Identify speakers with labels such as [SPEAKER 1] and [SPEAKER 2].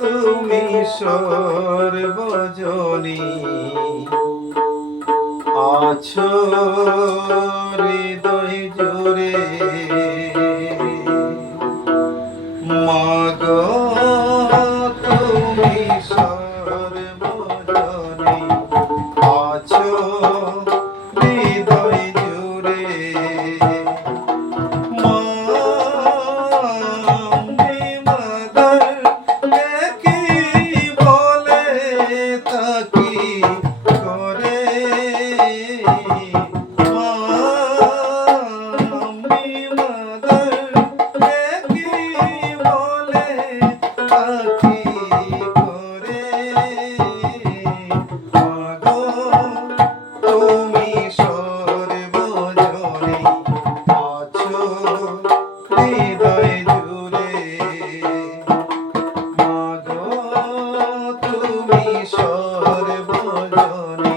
[SPEAKER 1] তুমি সর্বজনী। আছো হৃদয় সর্বজনে